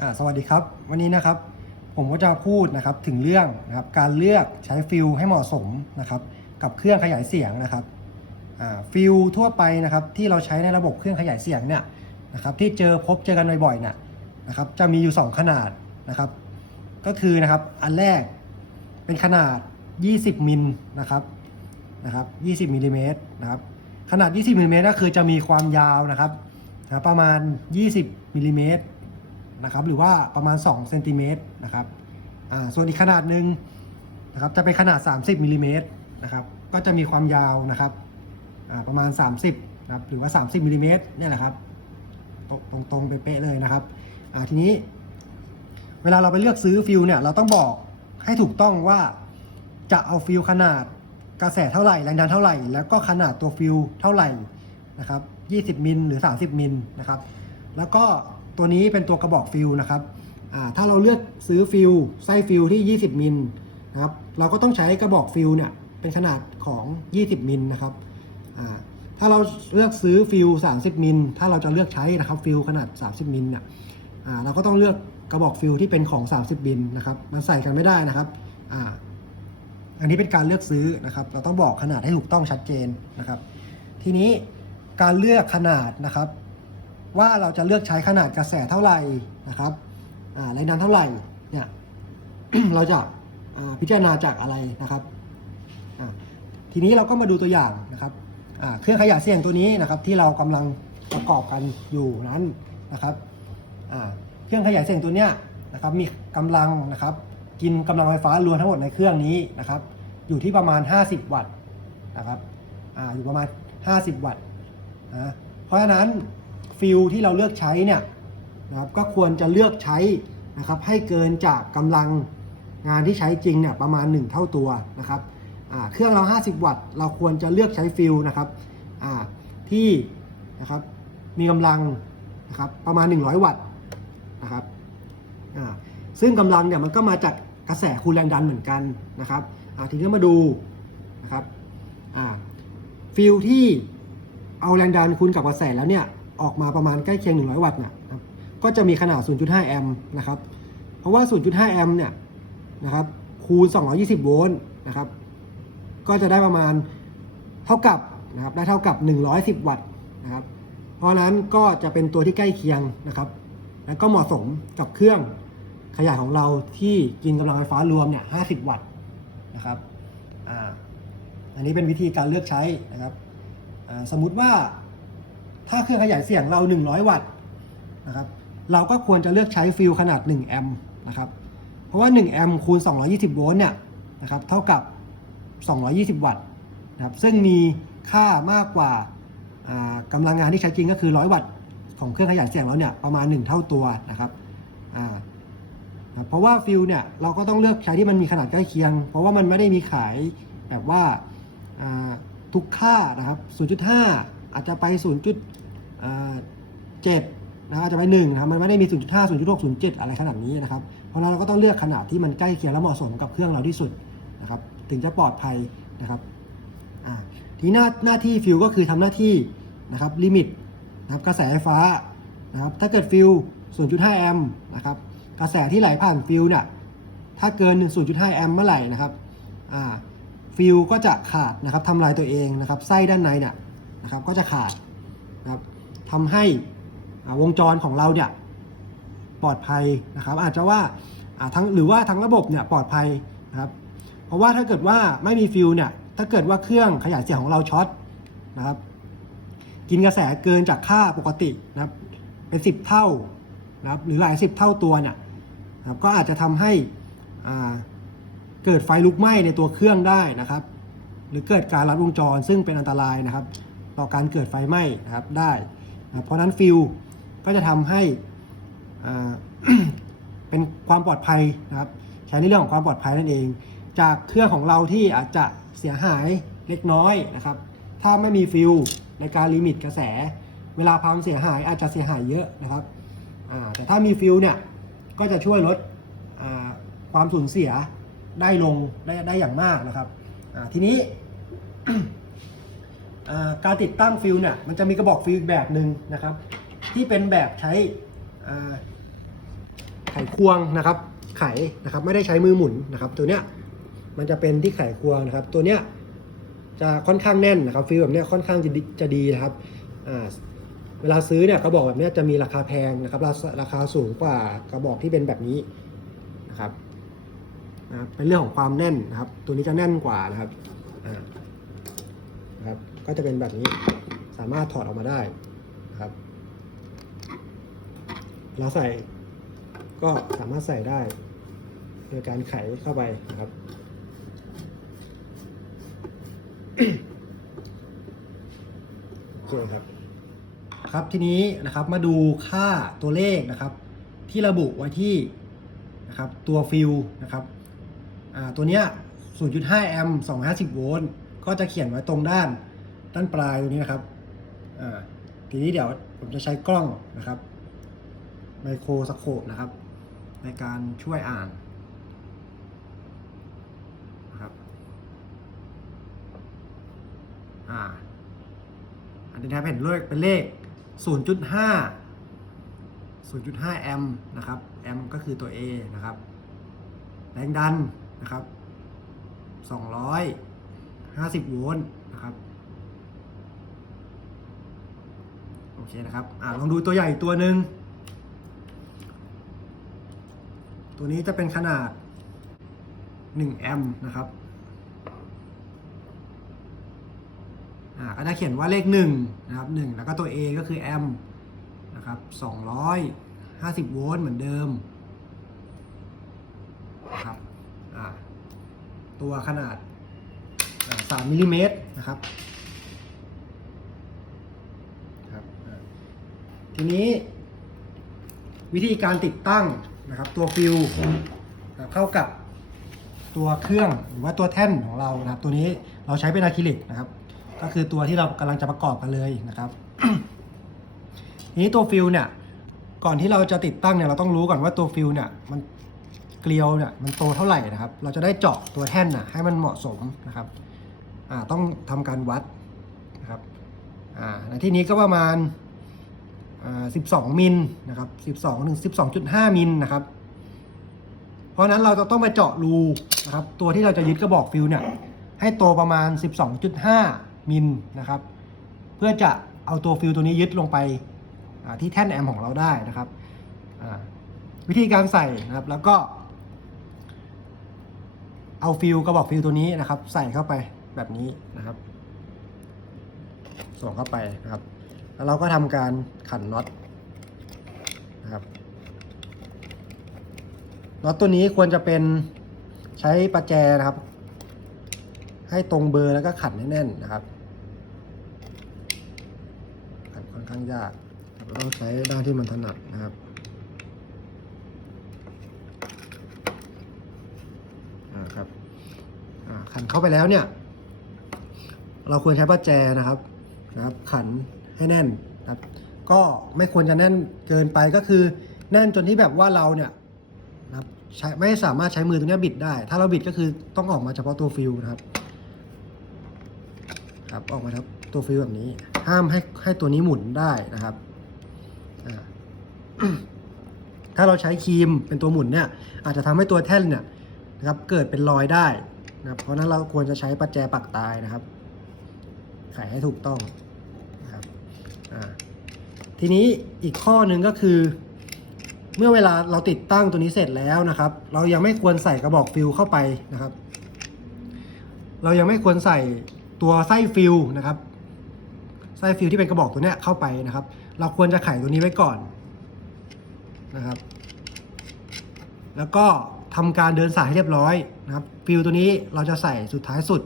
อ่าสวัสดีครับ วันนี้นะครับผมก็จะพูดนะครับถึงเรื่องนะครับการเลือกใช้ฟิลให้เหมาะสมนะครับกับเครื่องขยายเสียงนะครับฟิลทั่วไปนะครับที่เราใช้ในระบบเครื่องขยายเสียงเนี่ยนะครับที่เจอพบเจอกันบ่อยๆเนี่ยนะครับจะมีอยู่ 2 ขนาดนะครับ ก็คือนะครับอันแรกเป็นขนาด 20 มิลนะครับนะครับ20มิลลิเมตรนะครับขนาด 20มิลลิเมตรก็คือจะมีความยาวนะครับนะประมาณ 20มิลลิเมตร นะครับหรือว่าประมาณ2เซนติเมตรนะครับอ่าส่วนอีกขนาดหนึ่งนะครับจะเป็นขนาด 30มิลลิเมตรนะครับก็จะมีความยาวนะครับอ่าประมาณ 30นะครับหรือว่า 30มิลลิเมตรเนี่ยแหละครับตรงตรงเป๊ะเลยนะครับอ่าทีนี้ เวลาเราไปเลือกซื้อฟิลเนี่ยเราต้องบอกให้ถูกต้องว่าจะเอาฟิลขนาดกระแสเท่าไหร่แรงดันเท่าไหร่ แล้วก็ขนาดตัวฟิลเท่าไหร่นะครับ20มิลหรือ 30มิลนะครับ แล้วก็ ตัวนี้เป็นตัวกระบอกฟิลนะครับถ้าเราเลือกซื้อฟิลไส้ฟิลที่ 20 มิลนะครับเราก็ต้องใช้กระบอกฟิลเนี่ยเป็นขนาดของ 20 มิลนะครับถ้าเราเลือกซื้อฟิล30 มิลถ้าเราจะเลือกใช้นะครับฟิลขนาด 30 มิลเนี่ยเราก็ต้องเลือกกระบอกฟิลที่เป็นของ 30 มิลนะครับมันใส่กันไม่ได้นะครับออันนี้เป็นการเลือกซื้อนะครับ เราต้องบอกขนาดให้ถูกต้องชัดเจนนะครับ ทีนี้การเลือกขนาดนะครับ ว่าเราจะเลือกใช้ขนาดกระแสเท่าไหร่นะครับอ่าแรงดันเท่าไหร่เนี่ยเราจะาพิจารณาจากอะไรนะครับ ทีนี้เราก็มาดูตัวอย่างนะครับเครื่องขยายเสียงตัวนี้นะครับที่เรากำลังประกอบกันอยู่นั้นนะครับเครื่องขยายเสียงตัวเนี้ยนะครับมีกำลังนะครับกินกำลังไฟฟ้ารวมทั้งหมดในเครื่องนี้นะครับ อยู่ที่ประมาณ 50 วัตต์นะครับออยู่ประมาณ 50 วัตต์นะเพราะฉะนั้น ฟิลที่เราเลือกใช้เนี่ยนะครับก็ควรจะเลือกใช้นะครับให้เกินจากกำลังงานที่ใช้จริงเนี่ยประมาณ 1 เท่าตัวนะครับเครื่องเรา 50 วัตต์ เราควรจะเลือกใช้ฟิลนะครับที่นะครับมีกำลังนะครับประมาณ 100 วัตต์นะครับซึ่งกำลังเนี่ยมันก็มาจากกระแสคูณแรงดันเหมือนกันนะครับทีนี้มาดูนะครับฟิลที่เอาแรงดันคูณกับกระแสแล้วเนี่ย ออกมาประมาณใกล้เคียง 100 วัตต์นะครับก็จะมีขนาด 0.5 แอมป์นะครับ เพราะว่า 0.5 แอมป์เนี่ยนะครับคูณ 220 โวลต์นะครับ ก็จะได้ประมาณเท่ากับนะครับได้เท่ากับ 110 วัตต์นะครับ เพราะนั้นก็จะเป็นตัวที่ใกล้เคียงนะครับ และก็เหมาะสมกับเครื่องขยายของเราที่กินกำลังไฟฟ้ารวมเนี่ย 50 วัตต์นะครับอ่าอันนี้เป็นวิธีการเลือกใช้นะครับสมมุติว่า ถ้าเครื่องขยายเสียงเรา 100 วัตต์นะครับเราก็ควรจะเลือกใช้ฟิลขนาด 1 แอมป์นะครับเพราะว่า 1 แอมป์คูณ 220 โวลต์เนี่ยนะครับเท่ากับ 220 วัตต์นะครับซึ่งมีค่ามากกว่าอ่ากำลังงานที่ใช้จริงก็คือ 100 วัตต์ของเครื่องขยายเสียงเราเนี่ยประมาณ 1 เท่าตัวนะครับเพราะว่าฟิลเนี่ยเราก็ต้องเลือกใช้ที่มันมีขนาดใกล้เคียง เพราะว่ามันไม่ได้มีขายแบบว่าอ่าทุกค่านะครับ 0.5 อาจจะไป 0.7นะครับจะไป1นะครับมันไม่ได้มี 0.5 0.6 0.7 อะไรขนาดนี้นะครับ เพราะนั้นเราก็ต้องเลือกขนาดที่มันใกล้เคียงและเหมาะสมกับเครื่องเราที่สุดนะครับถึงจะปลอดภัยนะครับทีหน้าหน้าที่ฟิลก็คือทำหน้าที่นะครับลิมิตนะครับกระแสไฟฟ้านะครับถ้าเกิดฟิล0.5 แอมป์นะครับกระแสที่ไหลผ่านฟิลเนี่ยถ้าเกิน 0.5 แอมป์เมื่อไหร่นะครับฟิลก็จะขาดนะครับทำลายตัวเองนะครับไส้ด้านในเนี่ย นะครับก็จะขาดนะครับทำให้วงจรของเราเนี่ยปลอดภัยนะครับอาจจะว่าทั้งหรือว่าทั้งระบบเนี่ยปลอดภัยนะครับเพราะว่าถ้าเกิดว่าไม่มีฟิลเนี่ยถ้าเกิดว่าเครื่องขยายเสียงของเราช็อตนะครับกินกระแสเกินจากค่าปกตินะครับเป็นสิบเท่านะครับหรือหลายสิบเท่าตัวเนี่ยนะครับก็อาจจะทำให้เกิดไฟลุกไหม้ในตัวเครื่องได้นะครับ หรือเกิดการรัดวงจรซึ่งเป็นอันตรายนะครับ ต่อการเกิดไฟไหม้นะครับได้นะเพราะนั้นฟิลก็จะทำให้เป็นความปลอดภัยนะครับใช้ในเรื่องของความปลอดภัยนั่นเอง จากเครื่องของเราที่อาจจะเสียหายเล็กน้อยนะครับ ถ้าไม่มีฟิลในการลิมิตกระแส เวลาพังเสียหายอาจจะเสียหายเยอะนะครับแต่ถ้ามีฟิลเนี่ยก็จะช่วยลดความสูญเสียได้ลงได้ได้อย่างมากนะครับทีนี้ การติดตั้งฟิลเนี่ยมันจะมีกระบอกฟิลอีกแบบหนึ่งนะครับ ที่เป็นแบบใช้อ่าควงนะครับ ไขนะครับไม่ได้ใช้มือหมุนนะครับ ตัวเนี้ยมันจะเป็นที่ไขควงนะครับ ตัวเนี้ยจะค่อนข้างแน่นนะครับฟิลแบบเนี้ยค่อนข้างจะดีจะดีนะครับเวลาซื้อเนี่ยกระบอกแบบเนี้ยจะมีราคาแพงนะครับราคาสูงกว่ากระบอกที่เป็นแบบนี้นะครับเป็นเรื่องของความแน่นนะครับ ตัวนี้จะแน่นกว่านะครับ ก็จะเป็นแบบนี้สามารถถอดออกมาได้นะครับเราใส่ก็สามารถใส่ได้โดยการไขเข้าไปนะครับ โอเคครับ ครับทีนี้นะครับมาดูค่าตัวเลขนะครับ ที่ระบุไว้ที่นะครับตัวฟิลนะครับตัวเนี้ย0.5 แอมป์ 250 โวลต์ ก็จะเขียนไว้ตรงด้าน ด้านปลายตรงนี้นะครับทีนี้เดี๋ยวผมจะใช้กล้องนะครับไมโครสโคปนะครับ ในการช่วยอ่านนะครับอ่าอันนี้นะครับเห็นเลขเป็นเลข 0.5 0.5 แอมป์นะครับแอมป์ก็คือตัว A นะครับแรงดันนะครับ 250 โวลต์นะครับ โอ เคนะครับอ่าลองดูตัวใหญ่ตัวหนึ่งตัวนี้จะเป็นขนาด 1 แอมป์นะครับอ่าก็จะเขียนว่าเลข1นะครับ1 แล้วก็ตัว A ก็คือแอมป์นะครับ250 โวลต์เหมือนเดิมนะครับอ่าตัวขนาดอ่า3มิลลิเมตรนะครับอ่า ทีนี้วิธีการติดตั้งนะครับตัวฟิลเข้ากับตัวเครื่องหรือว่าตัวแท่นของเรานะครับ ตัวนี้เราใช้เป็นอะคริลิกนะครับ ก็คือตัวที่เรากำลังจะประกอบกันเลยนะครับทีนี้ตัวฟิลเนี่ยก่อนที่เราจะติดตั้งเนี่ยเราต้องรู้ก่อนว่าตัวฟิลเนี่ยมันเกลียวเนี่ยมันโตเท่าไหร่นะครับ เราจะได้เจาะตัวแท่นน่ะให้มันเหมาะสมนะครับอ่าต้องทำการวัดนะครับอ่าในที่นี้ก็ประมาณ 12 มิลนะครับ 12ถึง12.5 มิลนะครับ เพราะนั้นเราจะต้องไปเจาะรูนะครับ ตัวที่เราจะยึดกระบอกฟิวเนี่ย ให้โตประมาณ 12.5 มิลนะครับ เพื่อจะเอาตัวฟิวตัวนี้ยึดลงไปอ่าที่แท่นแอมป์ของเราได้นะครับวิธีการใส่นะครับแล้วก็ เอาฟิวกระบอกฟิวตัวนี้นะครับ ใส่เข้าไปแบบนี้นะครับส่งเข้าไปนะครับ แล้วเราก็ทำการขันน็อตนะครับน็อตตัวนี้ควรจะเป็นใช้ประแจนะครับ ให้ตรงเบอร์แล้วก็ขันให้แน่นนะครับ ขันค่อนข้างยากเราต้องใช้ด้านที่มันถนัดนะครับอ่าครับอ่าขันเข้าไปแล้วเนี่ย เราควรใช้ประแจนะครับนะครับ ขัน ให้แน่นนะครับก็ไม่ควรจะแน่นเกินไปก็คือ แน่นจนที่แบบว่าเราเนี่ยนะครับใช้ไม่สามารถใช้มือตรงนี้บิดได้ ถ้าเราบิดก็คือต้องออกมาเฉพาะตัวฟิลนะครับ ครับออกมาครับตัวฟิลแบบนี้ ห้ามให้ให้ตัวนี้หมุนได้นะครับอ่าถ้าเราใช้ครีมเป็นตัวหมุนเนี่ยอาจจะทำให้ตัวแท่นเนี่ยนะครับเกิดเป็นรอยได้นะครับเพราะนั้นเราควรจะใช้ประแจปักตายนะครับไขให้ถูกต้อง ทีนี้อีกข้อหนึ่งก็คือ เมื่อเวลาเราติดตั้งตัวนี้เสร็จแล้วนะครับ เรายังไม่ควรใส่กระบอกฟิลเข้าไปนะครับ เรายังไม่ควรใส่ตัวไส้ฟิลนะครับไส้ฟิลที่เป็นกระบอกตัวเนี้ยเข้าไปนะครับ เราควรจะไขตัวนี้ไว้ก่อนนะครับ แล้วก็ทำการเดินสายให้เรียบร้อยนะครับ ฟิลตัวนี้เราจะใส่สุดท้ายสุด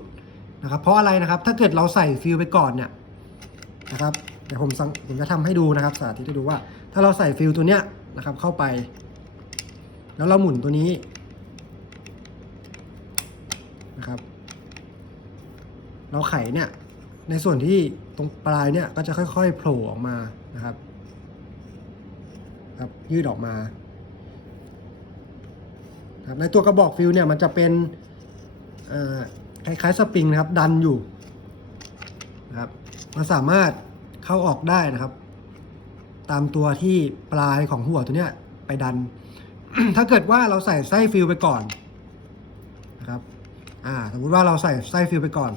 นะครับ เพราะอะไรนะครับ ถ้าเกิดเราใส่ฟิลไปก่อนเนี่ยนะครับ เดี๋ยวผมสังผมจะทำให้ดูนะครับ สาธิตให้ดูว่า ถ้าเราใส่ฟิลตัวเนี้ยนะครับ เข้าไป แล้วเราหมุนตัวนี้นะครับ เราไขเนี่ย ในส่วนที่ตรงปลายเนี่ยก็จะค่อยๆโผล่ออกมานะครับ ครับยืดออกมาครับในตัวกระบอกฟิลเนี่ยมันจะเป็นคล้ายๆสปริงนะครับ ดันอยู่นะครับมันสามารถ เข้าออกได้นะครับ ตามตัวที่ปลายของหัวตัวเนี้ยไปดัน ถ้าเกิดว่าเราใส่ไส้ฟิลไปก่อนนะครับอ่าสมมติว่าเราใส่ไส้ฟิลไปก่อน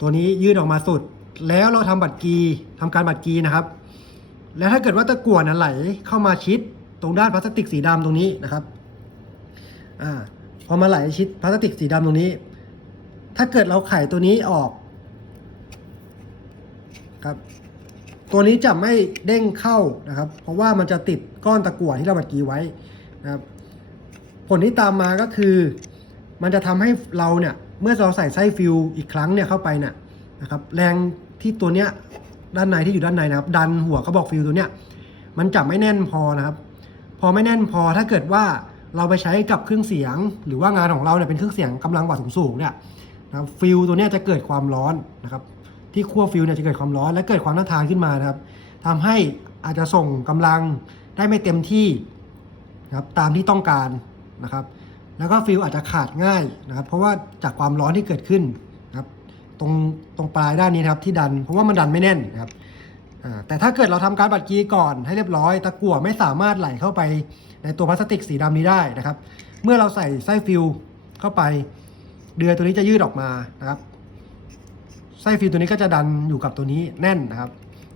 ตัวนี้ยืดออกมาสุด แล้วเราทำบัตรกีทำการบัตรกีนะครับ แล้วถ้าเกิดว่าตะกั่วนั้นไหลเข้ามาชิดตรงด้านพลาสติกสีดำตรงนี้นะครับอ่าพอมาไหลชิดพลาสติกสีดำตรงนี้ ถ้าเกิดเราไขตัวนี้ออก ครับ ตัวนี้จะไม่เด้งเข้านะครับ เพราะว่ามันจะติดก้อนตะกั่วที่เราบัดกีไว้นะครับ ผลที่ตามมาก็คือ มันจะทำให้เราเนี่ยเมื่อเราใส่ไส้ฟิวอีกครั้งเนี่ยเข้าไปเนี่ยนะครับ แรงที่ตัวเนี้ยด้านในที่อยู่ด้านในนะครับ ดันหัวกระบอกฟิวตัวเนี้ยมันจะไม่แน่นพอนะครับ พอไม่แน่นพอถ้าเกิดว่าเราไปใช้กับเครื่องเสียง หรือว่างานของเราเนี่ยเป็นเครื่องเสียงกำลังวัตต์สูงๆเนี่ยนะครับฟิลตัวเนี้ยจะเกิดความร้อนนะครับ ที่ขั้วฟิลเนี่ยจะเกิดความร้อนและเกิดความน่าทานขึ้นมานะครับทำให้อาจจะส่งกำลังได้ไม่เต็มที่นะครับตามที่ต้องการนะครับ แล้วก็ฟิลอาจจะขาดง่ายนะครับ เพราะว่าจากความร้อนที่เกิดขึ้นนะครับ ตรงตรงปลายด้านนี้นะครับที่ดัน เพราะว่ามันดันไม่แน่นนะครับแต่ถ้าเกิดเราทำการบัดกีก่อนให้เรียบร้อย ตะกั่วไม่สามารถไหลเข้าไปในตัวพลาสติกสีดำนี้ได้นะครับ เมื่อเราใส่ไส้ฟิลเข้าไปเดือยตัวนี้จะยืดออกมานะครับ ส้ฟิล์มตัวนี้ก็จะดันอยู่กับตัวนี้แน่นนะครับ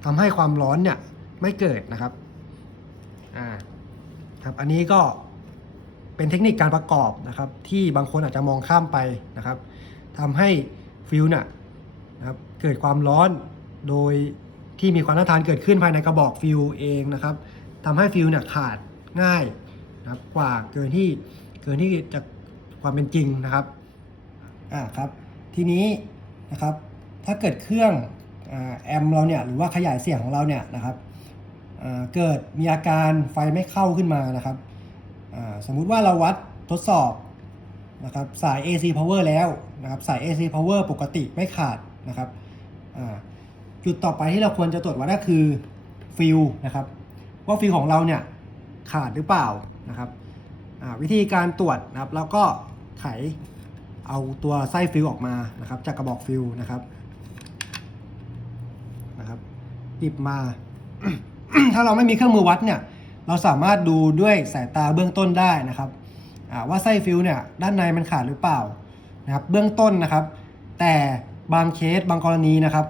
ทำให้ความร้อนเนี่ยไม่เกิดนะครับอ่าครับอันนี้ก็เป็นเทคนิคการประกอบนะครับ ที่บางคนอาจจะมองข้ามไปนะครับทำให้ฟิลน่ะนะครับเกิดความร้อนโดยที่มีความน่าทานเกิดขึ้นภายในกระบอกฟิลเองนะครับทำให้ฟิลเนี่ยขาดง่ายนะครับกว่าเกินที่เกินที่จะความเป็นจริงนะครับอ่าครับ ทีนี้นะครับ ถ้าเกิดเครื่องแอมเราเนี่ยหรือว่าขยายเสียงของเราเนี่ยนะครับเกิดมีอาการไฟไม่เข้าขึ้นมานะครับสมมุติว่าเราวัดทดสอบนะครับสาย AC power แล้วนะครับสาย AC power ปกติไม่ขาดนะครับจุดต่อไปที่เราควรจะตรวจวัดก็คือฟิลนะครับว่าฟิลของเราเนี่ยขาดหรือเปล่านะครับวิธีการตรวจนะครับเราก็ไขเอาตัวไส้ฟิลออกมานะครับจากกระบอกฟิลนะครับ ปิบมา ถ้าเราไม่มีเครื่องมือวัดเนี่ย เราสามารถดูด้วยสายตาเบื้องต้นได้นะครับว่าไส้ฟิลเนี่ยด้านในมันขาดหรือเปล่านะครับเบื้องต้นนะครับ แต่บางเคสบางกรณีนะครับ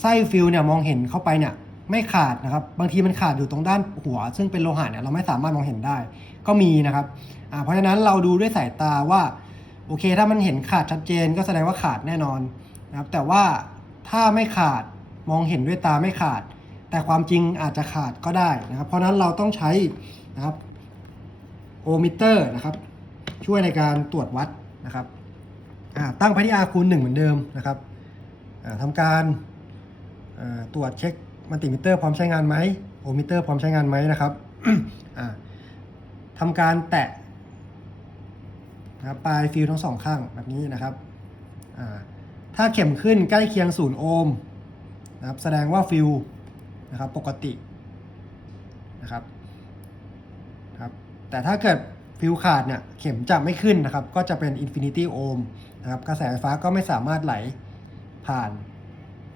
ไส้ฟิลเนี่ยมองเห็นเข้าไปเนี่ยไม่ขาดนะครับ บางทีมันขาดอยู่ตรงด้านหัว ซึ่งเป็นโลหะเนี่ยเราไม่สามารถมองเห็นได้ ก็มีนะครับเพราะฉะนั้นเราดูด้วยสายตาว่าโอเค ถ้ามันเห็นขาดชัดเจนก็แสดงว่าขาดแน่นอนนะครับแต่ว่าถ้าไม่ขาด มองเห็นด้วยตาไม่ขาด แต่ความจริงอาจจะขาดก็ได้นะครับ เพราะนั้นเราต้องใช้นะครับโอมิเตอร์นะครับ ช่วยในการตรวจวัดนะครับตั้งไปที่ R คูณ1เหมือนเดิมนะครับทำการตรวจเช็คมัลติมิเตอร์พร้อมใช้งานไหมโอมิเตอร์พร้อมใช้งานไหมนะครับทำการแตะนะครับปลายฟิลทั้งสองข้างแบบนี้นะครับถ้าเข็มขึ้นใกล้เคียงศูนย์โอห์ม นะครับแสดงว่าฟิลนะครับปกตินะครับครับแต่ถ้าเกิดฟิลขาดเนี่ยเข็มจะไม่ขึ้นนะครับ ก็จะเป็นอินฟินิตี้โอห์มนะครับกระแสไฟฟ้าก็ไม่สามารถไหลผ่าน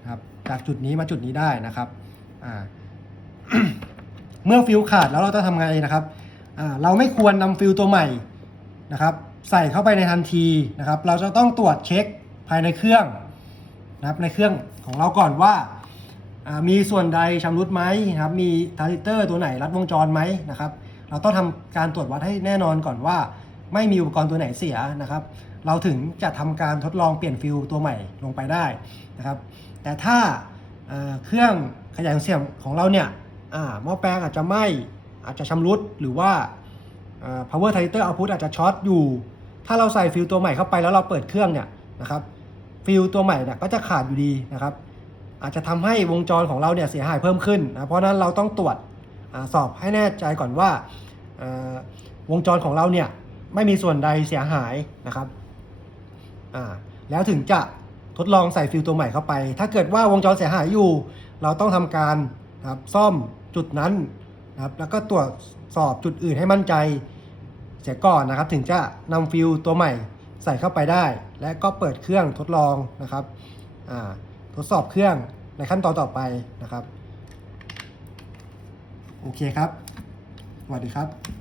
นะครับจากจุดนี้มาจุดนี้ได้นะครับอ่าเมื่อฟิลขาดแล้วเราจะทำไงนะครับอ่าเราไม่ควรนำฟิลตัวใหม่นะครับ ใส่เข้าไปในทันทีนะครับ เราจะต้องตรวจเช็คภายในเครื่องนะครับในเครื่องของเราก่อนว่า มีส่วนใดชำรุดไหมครับมีทานซิเตอร์ตัวไหนรัดวงจรไหมนะครับเราต้องทำการตรวจวัดให้แน่นอนก่อนว่า ไม่มีอุปกรณ์ตัวไหนเสียนะครับ เราถึงจะทำการทดลองเปลี่ยนฟิลตัวใหม่ลงไปได้นะครับ แต่ถ้าเครื่องขยายเสียงของเราเนี่ยหม้อแปลงอาจจะไหม้อาจจะชำรุดหรือว่า power transistor output อาจจะช็อตอยู่ ถ้าเราใส่ฟิลตัวใหม่เข้าไปแล้วเราเปิดเครื่องเนี่ยนะครับฟิลตัวใหม่เนี่ยก็จะขาดอยู่ดีนะครับ อาจจะทำให้วงจรของเราเนี่ยเสียหายเพิ่มขึ้นนะเพราะนั้นเราต้องตรวจอสอบให้แน่ใจก่อนว่าวงจรของเราเนี่ยไม่มีส่วนใดเสียหายนะครับแล้วถึงจะทดลองใส่ฟิลตัวใหม่เข้าไป ถ้าเกิดว่าวงจรเสียหายอยู่ เราต้องทำการนะครับซ่อมจุดนั้นนะครับแล้วก็ตรวจสอบจุดอื่นให้มั่นใจเสียก่อนนะครับ ถึงจะนำฟิลตัวใหม่ใส่เข้าไปได้ และก็เปิดเครื่องทดลองนะครับอ่า ทดสอบเครื่องในขั้นตอนต่อไปนะครับ โอเคครับ สวัสดีครับ